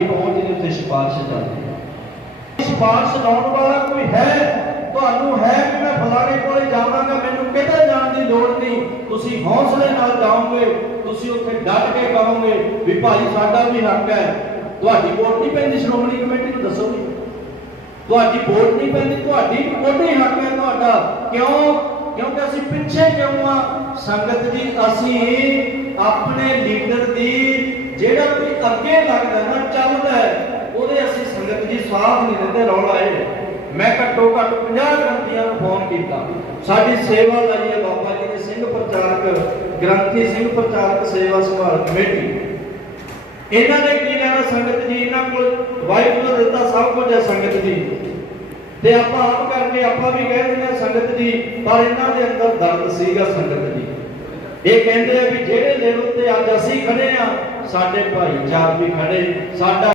ਪਹੁੰਚ ਦੇ ਉੱਤੇ ਸਿਫਾਰਿਸ਼ ਚੱਲਦੀ ਹੈ। ਸਿਫਾਰਿਸ਼ ਲਾਉਣ ਵਾਲਾ ਕੋਈ ਹੈ? ਤੁਹਾਨੂੰ ਹੈ ਕਿ ਮੈਂ ਫਲਾਣੇ ਕੋਲੇ ਜਾਵਾਂਗਾ? ਮੈਨੂੰ ਕਿਤੇ ਜਾਣ ਦੀ ਲੋੜ ਨਹੀਂ। ਤੁਸੀਂ ਹੌਸਲੇ ਨਾਲ ਜਾਓਗੇ। ਤੁਸੀਂ ਉੱਥੇ ਡਟ ਕੇ ਕਹੋਗੇ ਵੀ ਭਾਈ ਸਾਡਾ ਵੀ ਹੱਕ ਹੈ। ਤੁਹਾਡੀ ਵੋਟ ਨਹੀਂ ਪੈਂਦੀ ਸ਼੍ਰੋਮਣੀ ਕਮੇਟੀ ਨੂੰ ਦੱਸੋ ਤੁਹਾਡੀ ਵੋਟ ਨਹੀਂ ਪੈਂਦੀ, ਤੁਹਾਡੀ ਕੋਈ ਹੱਕ ਹੈ ਤੁਹਾਡਾ। ਕਿਉਂ? ਕਿਉਂਕਿ ਅਸੀਂ ਪਿੱਛੇ ਕਿਉਂ ਆ? ਸੰਗਤ ਜੀ, ਅਸੀਂ ਆਪਣੇ ਲੀਡਰ ਦੀ ਜਿਹੜਾ ਵੀ ਅੱਗੇ ਲੱਗਦਾ ਨਾ ਚੱਲਦਾ ਹੈ, ਉਹਦੇ ਅਸੀਂ ਸੰਗਤ ਜੀ ਸਾਥ ਨਹੀਂ ਦਿੰਦੇ ਰੌਲਾ ਇਹ ਮੈਂ ਘੱਟੋ ਘੱਟ 50 ਗ੍ਰੰਥੀਆਂ ਨੂੰ ਫੋਨ ਕੀਤਾ। ਸਾਡੀ ਸੇਵਾ ਲਈ ਹੈ ਬਾਬਾ ਜੀ ਦੇ ਸਿੰਘ ਪ੍ਰਚਾਰਕ ਗ੍ਰੰਥੀ ਸਿੰਘ ਪ੍ਰਚਾਰਕ ਸੇਵਾ ਸੰਭਾਲ ਕਮੇਟੀ। ਇਹਨਾਂ ਨੇ ਕੀ ਲੈਣਾ ਸੰਗਤ ਜੀ? ਇਹਨਾਂ ਕੋਲ ਵਾਹਿਗੁਰੂ ਨੇ ਦਿੱਤਾ ਸਭ ਕੁਝ ਹੈ ਸੰਗਤ ਜੀ। ਤੇ ਆਪਾਂ ਆਪ ਕਰਕੇ ਆਪਾਂ ਵੀ ਕਹਿ ਦਿੰਦੇ ਹਾਂ ਸੰਗਤ ਜੀ ਪਰ ਇਹਨਾਂ ਦੇ ਅੰਦਰ ਦਰਦ ਸੀਗਾ ਸੰਗਤ ਜੀ। ਇਹ ਕਹਿੰਦੇ ਆ ਵੀ ਜਿਹੜੇ ਲੈਵਲ ਤੇ ਅੱਜ ਅਸੀਂ ਖੜੇ ਆ, ਸਾਡੇ ਭਾਈਚਾਰ ਵੀ ਖੜੇ, ਸਾਡਾ